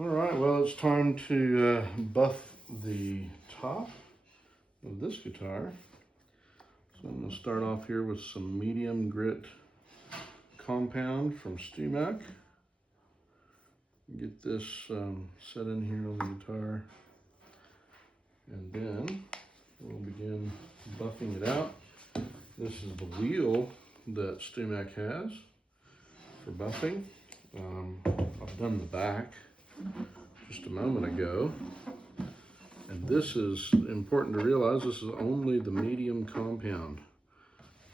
All right, well, it's time to buff the top of this guitar. So I'm going to start off here with some medium grit compound from StewMac. Get this set in here on the guitar, and then we'll begin buffing it out. This is the wheel that StewMac has for buffing. I've done the back just a moment ago, and this is important to realize. This is only the medium compound,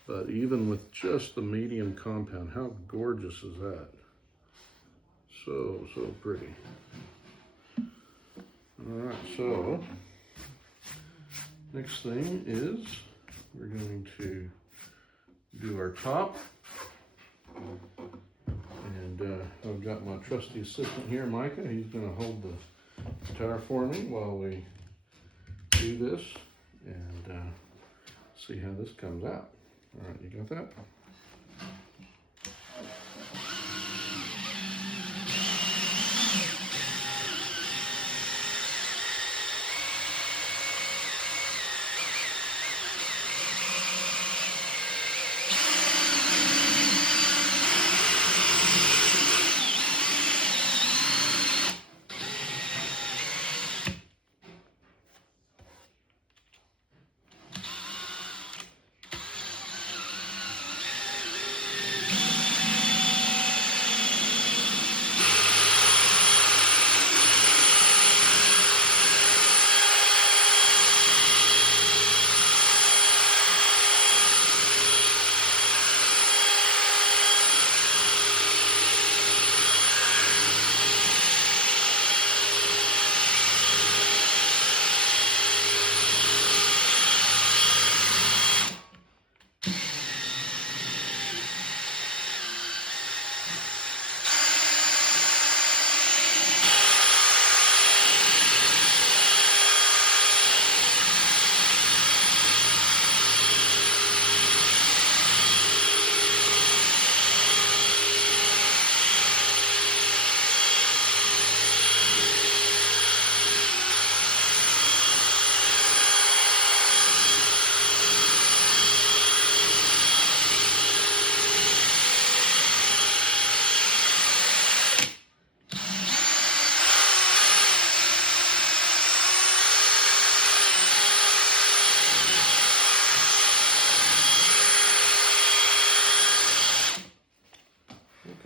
but even with just the medium compound, how gorgeous is that? So pretty. All right, so next thing is we're going to do our top. And I've got my trusty assistant here, Micah. He's going to hold the guitar for me while we do this and see how this comes out. All right, you got that?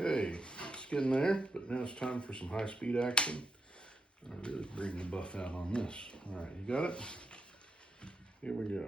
Okay, it's getting there, but now it's time for some high-speed action. I'll really bring the buff out on this. All right, you got it? Here we go.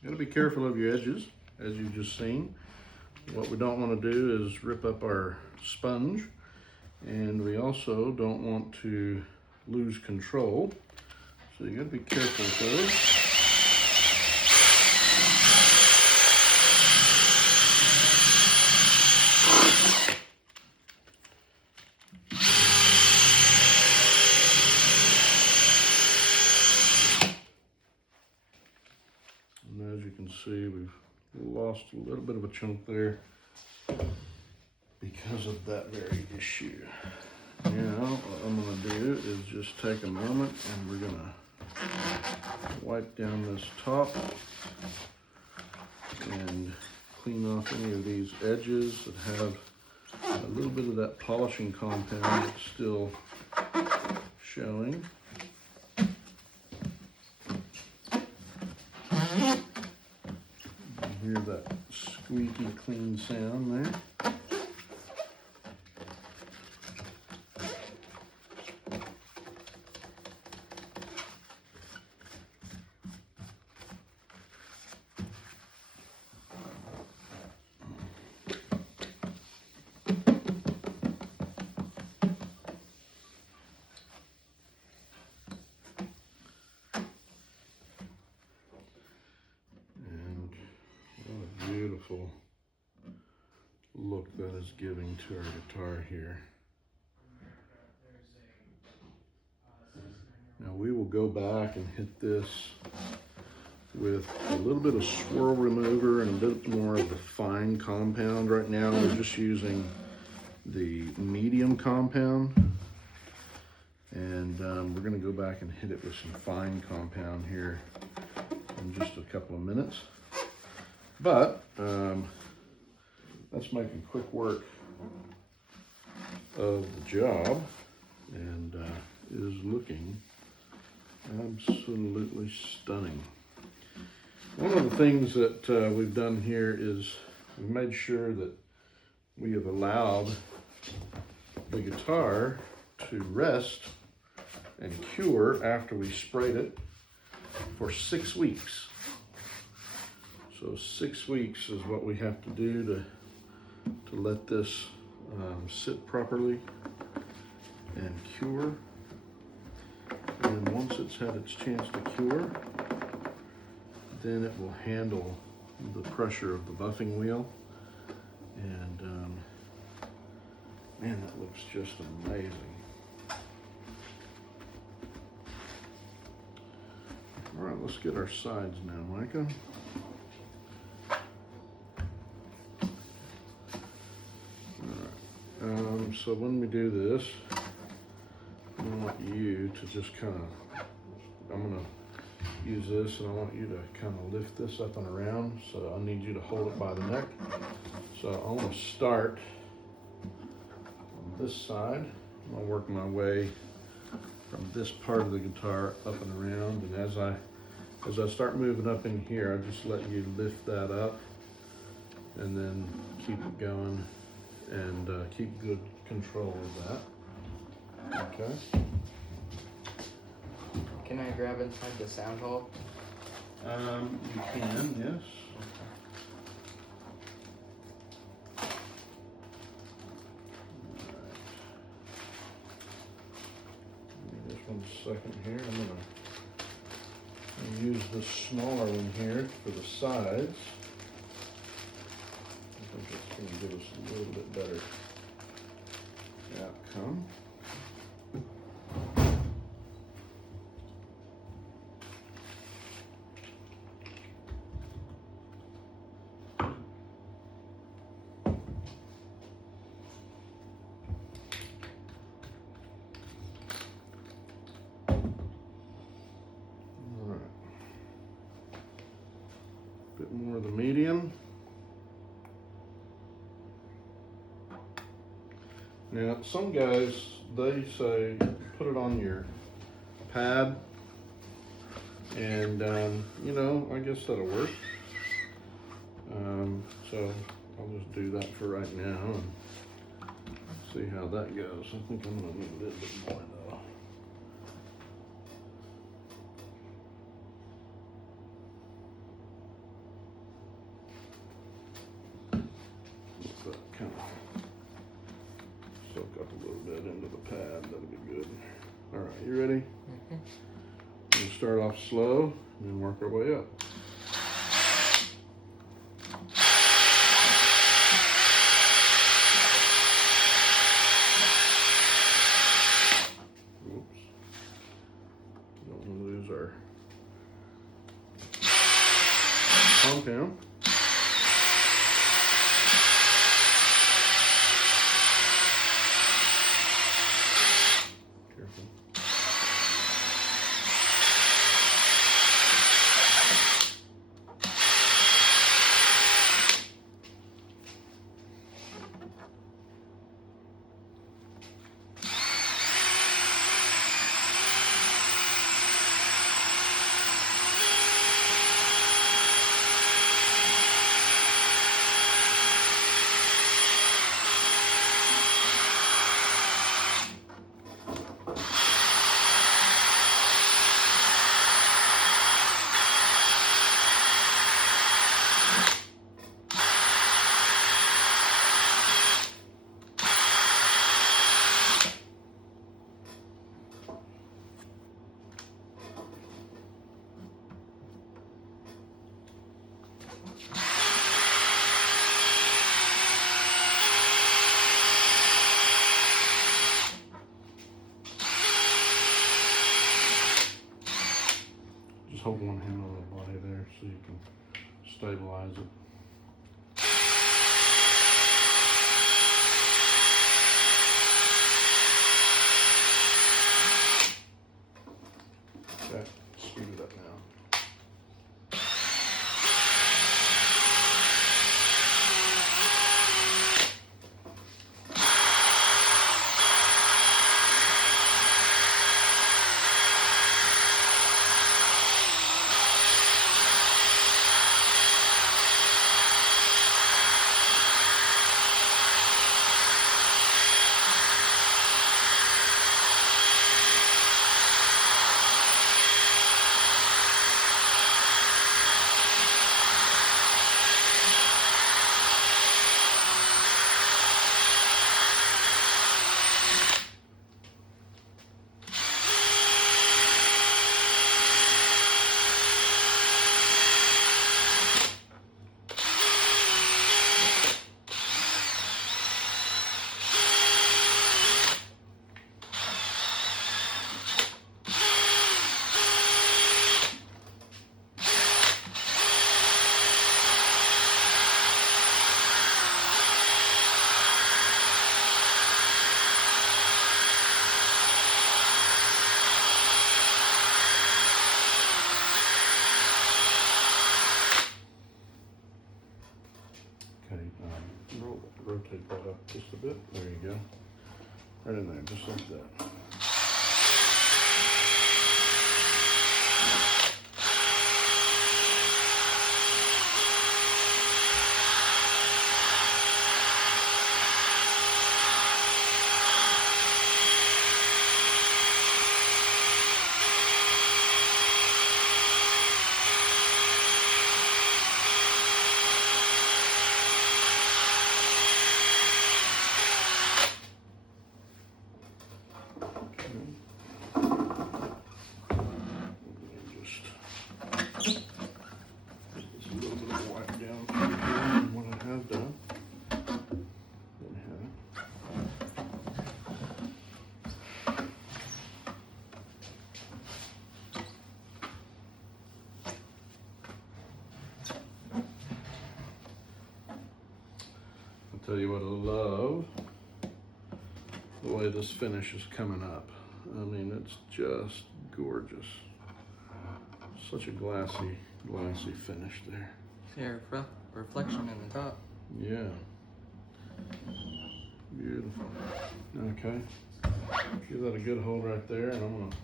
You gotta be careful of your edges, as you've just seen. What we don't want to do is rip up our sponge, and we also don't want to lose control. So you gotta be careful with those. And as you can see, we've lost a little bit of a chunk there because of that very issue. Now, what I'm going to do is just take a moment and we're going to wipe down this top and clean off any of these edges that have a little bit of that polishing compound that's still showing. You hear that squeaky clean sound there. Beautiful look that is giving to our guitar here. Now we will go back and hit this with a little bit of swirl remover and a bit more of the fine compound. Right now we're just using the medium compound, and we're going to go back and hit it with some fine compound here in just a couple of minutes. But that's making quick work of the job, and it is looking absolutely stunning. One of the things that we've done here is we've made sure that we have allowed the guitar to rest and cure after we sprayed it for 6 weeks. So 6 weeks is what we have to do to let this sit properly and cure. And once it's had its chance to cure, then it will handle the pressure of the buffing wheel. And man, that looks just amazing. All right, let's get our sides now, Micah. So when we do this, I want you to just kind of, I'm going to use this and I want you to kind of lift this up and around. So I need you to hold it by the neck. So I want to start on this side. I'm going to work my way from this part of the guitar up and around. And as I start moving up in here, I just let you lift that up and then keep it going. And keep good control of that. Okay. Can I grab inside the sound hole? You can, yes. Give me this 1 second here. I'm gonna use this smaller one here for the sides. I think it's going to give us a little bit better outcome. All right. A bit more of the medium. Now, some guys, they say put it on your pad, and you know, I guess that'll work. So I'll just do that for right now and see how that goes. I think I'm gonna need a little bit more though. Let that kind of soak up a little bit into the pad. That'll be good. All right, you ready? Mm-hmm. We'll start off slow and then work our way up. Oops. Don't want to lose our compound. Just hold one hand on the body there so you can stabilize it. Okay, speed it up now. Okay, rotate that up just a bit. There you go. Right in there, just like that. Tell you what, I love the way this finish is coming up. I mean, it's just gorgeous. Such a glassy finish there. See our reflection in the top. Yeah. Beautiful. Okay. Give that a good hold right there, and I'm gonna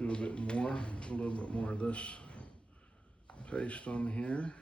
do a little bit more of this paste on here.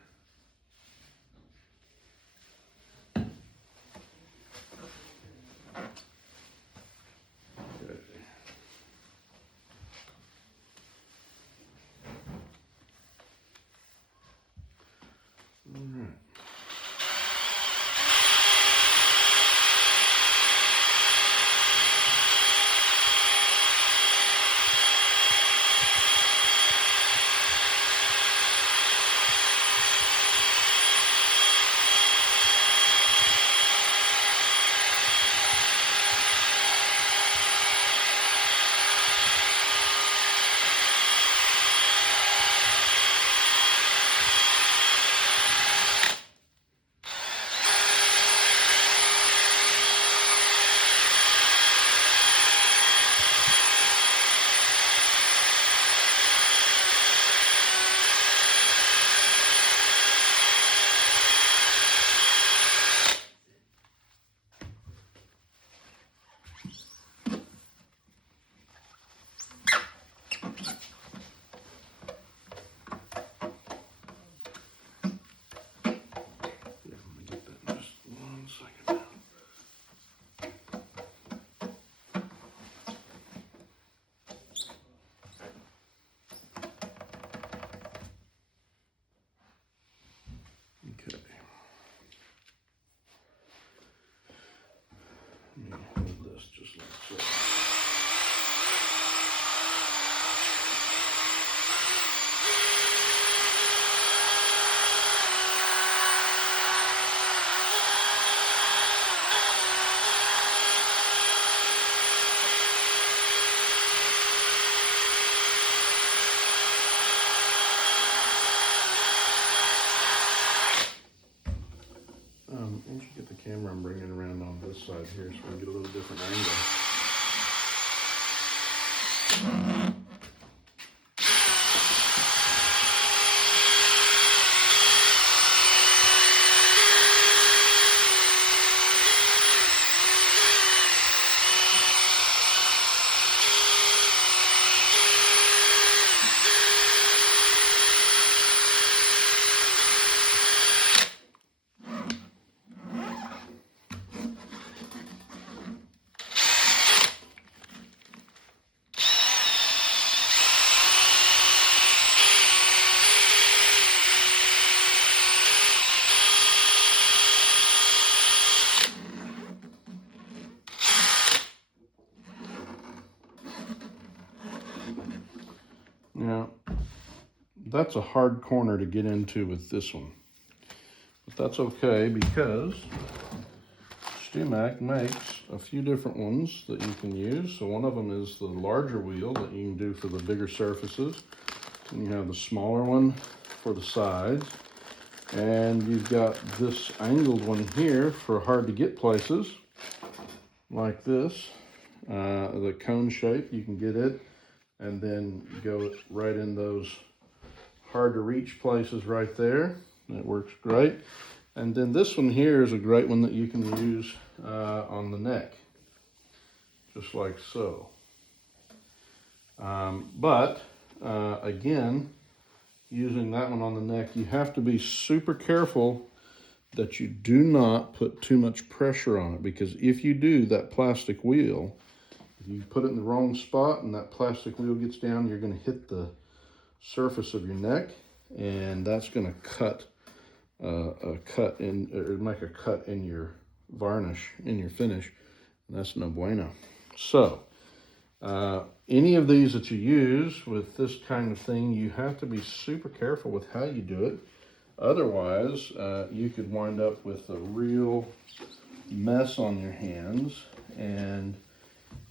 side here so we can get a little different angle. Now, that's a hard corner to get into with this one, but that's okay because StewMac makes a few different ones that you can use. So one of them is the larger wheel that you can do for the bigger surfaces, and you have the smaller one for the sides, and you've got this angled one here for hard to get places like this, the cone shape. You can get it and then go right in those hard to reach places right there. That works great. And then this one here is a great one that you can use on the neck, just like so. Again, using that one on the neck, you have to be super careful that you do not put too much pressure on it, because if you do, that plastic wheel, if you put it in the wrong spot and that plastic wheel gets down, you're going to hit the surface of your neck, and that's going to make a cut in your varnish, in your finish. That's no bueno. So any of these that you use with this kind of thing, you have to be super careful with how you do it. Otherwise, you could wind up with a real mess on your hands, and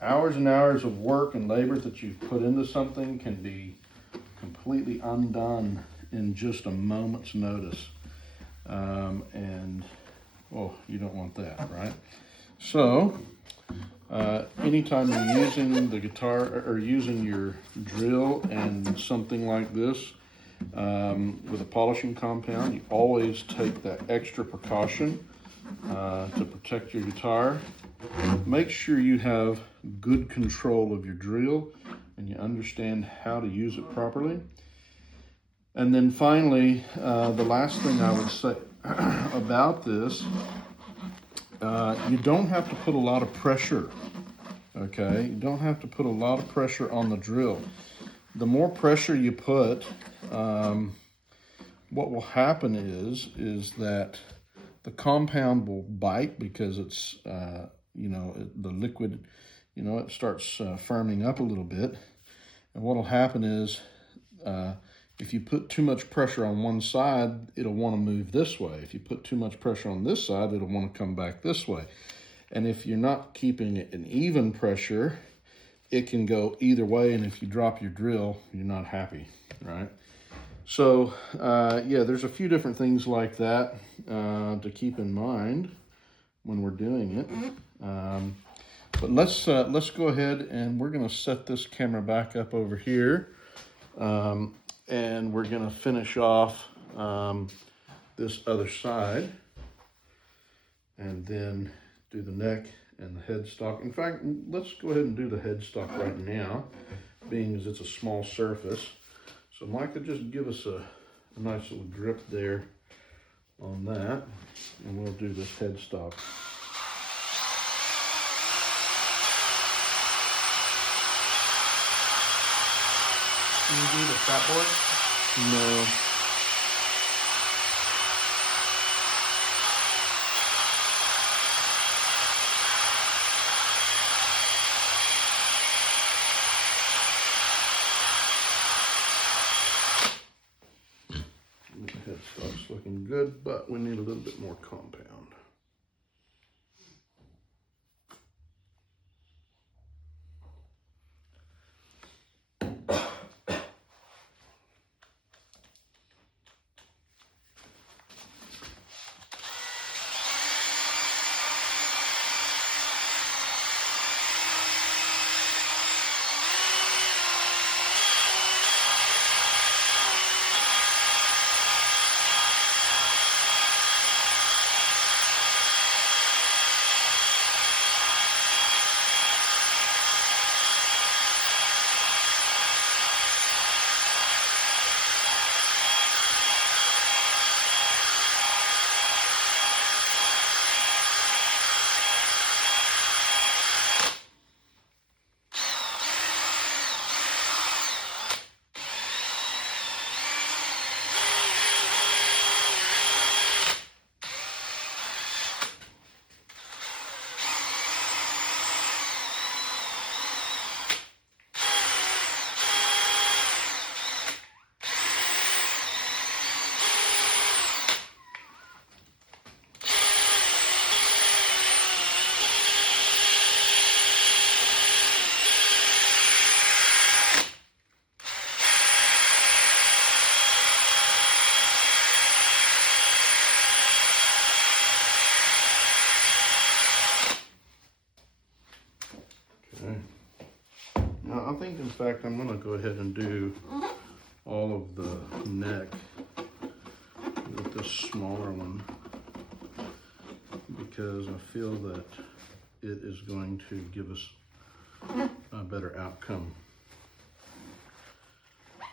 hours and hours of work and labor that you've put into something can be completely undone in just a moment's notice. You don't want that, right? So, anytime you're using the guitar or using your drill and something like this with a polishing compound, you always take that extra precaution to protect your guitar. Make sure you have good control of your drill and you understand how to use it properly. And then finally, the last thing I would say about this, you don't have to put a lot of pressure, okay? You don't have to put a lot of pressure on the drill. The more pressure you put, what will happen is that the compound will bite, because it's, the liquid, it starts firming up a little bit. And what will happen is, if you put too much pressure on one side, it'll want to move this way. If you put too much pressure on this side, it'll want to come back this way. And if you're not keeping it an even pressure, it can go either way. And if you drop your drill, you're not happy, right? So, there's a few different things like that to keep in mind when we're doing it. But let's go ahead, and we're going to set this camera back up over here. And we're going to finish off this other side, and then do the neck and the headstock. In fact, let's go ahead and do the headstock right now, being as it's a small surface. So Micah, just give us a nice little grip there on that, and we'll do this headstock. Can you do the fretboard? No. The headstock's looking good, but we need a little bit more compound. Okay. Now I think, in fact, I'm gonna go ahead and do all of the neck with this smaller one because I feel that it is going to give us a better outcome.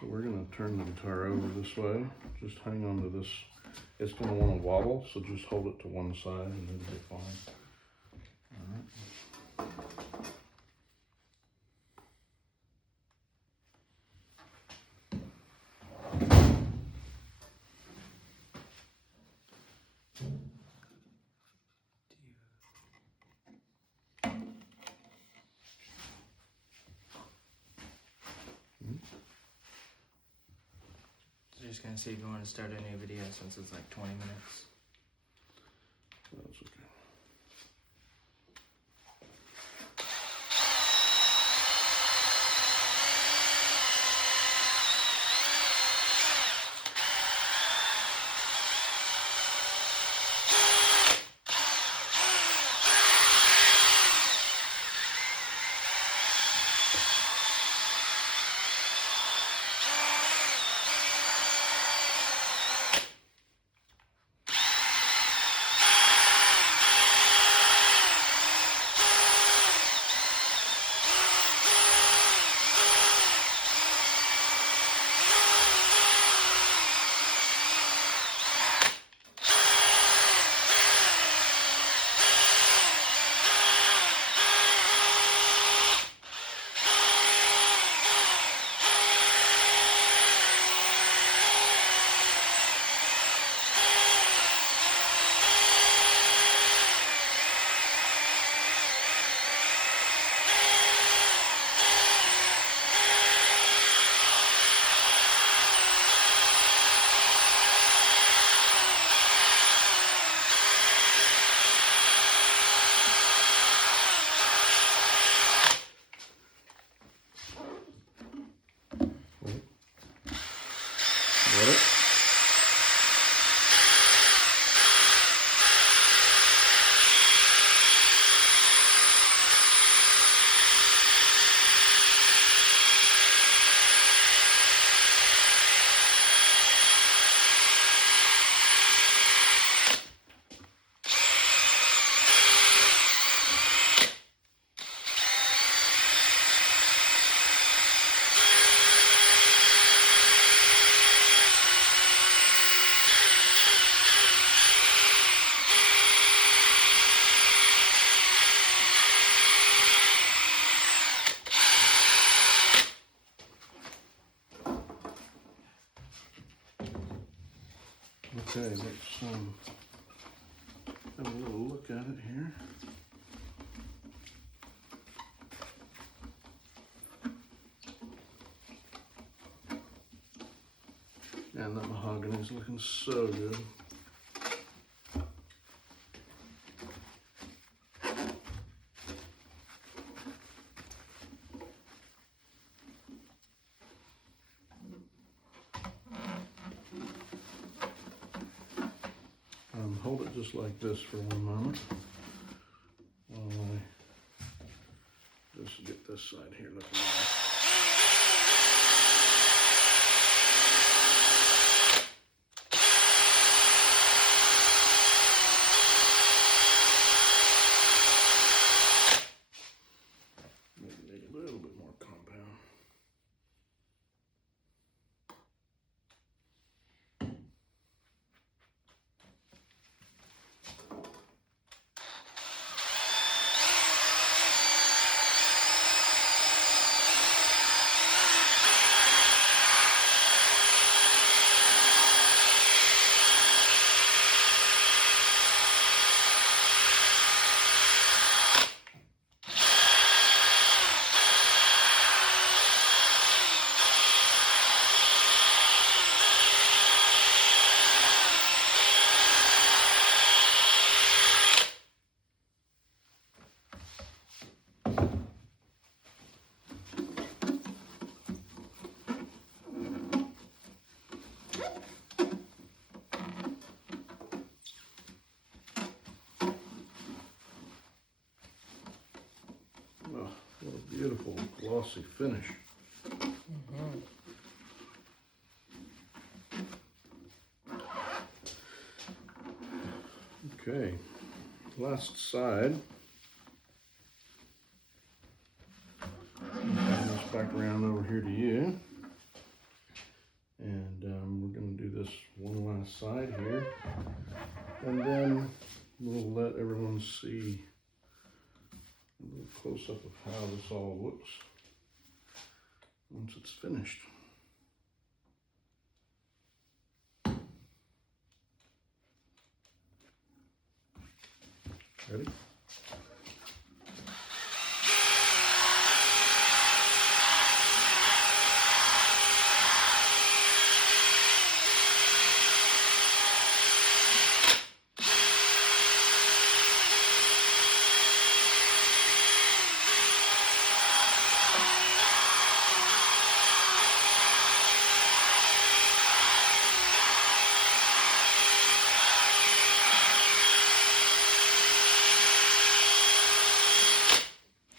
So we're gonna turn the guitar over this way. Just hang on to this. It's gonna wanna wobble, so just hold it to one side and it'll be fine. All right. I'm just gonna see if you want to start a new video since it's like 20 minutes. That's okay. Got it? Okay, let's have a little look at it here. And that mahogany is looking so good. Hold it just like this for one moment while I just get this side here looking nice. Maybe need a little bit more compound. What a beautiful glossy finish. Okay, last side. Bring this back around over here to you. And we're going to do this one last side here. And then we'll let everyone see a little close up of how this all looks once it's finished. Ready?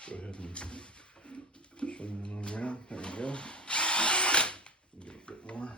Go ahead and swing it on around. There we go. Get a bit more.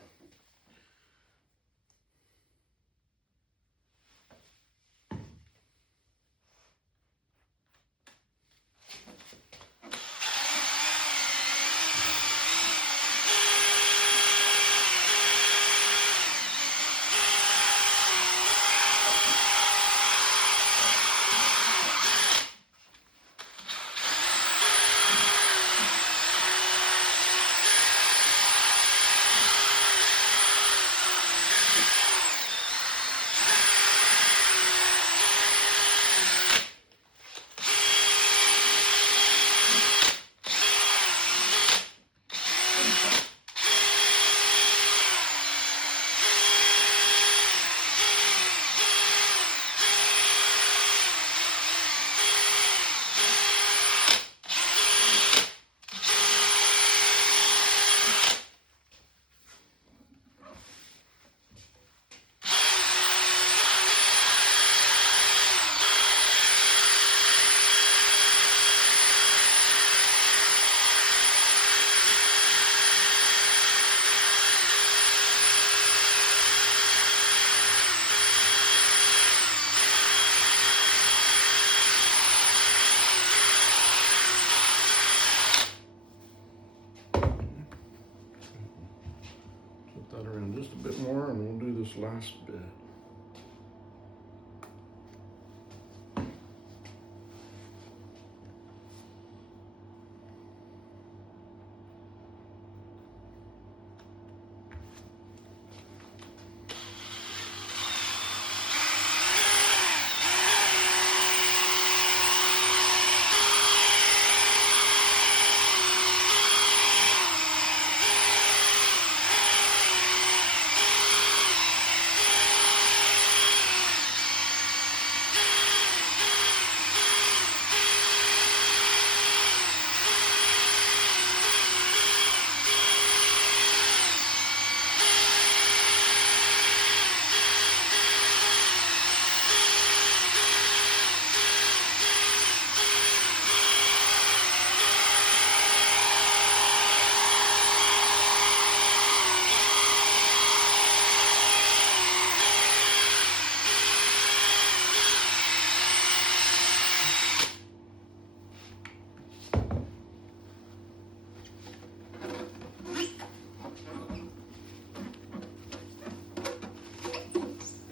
Flip that around just a bit more and we'll do this last bit.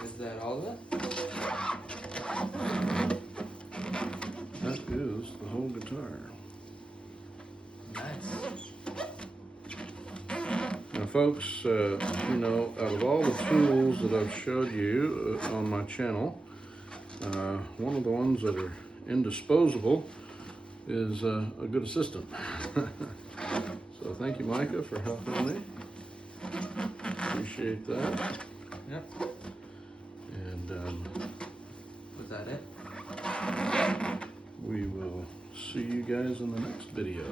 Is that all of it? That is the whole guitar. Nice. Now folks, you know, out of all the tools that I've showed you on my channel, one of the ones that are indisposable is a good assistant. So thank you, Micah, for helping me. Appreciate that. Yep. And Was that it? we will see you guys in the next video.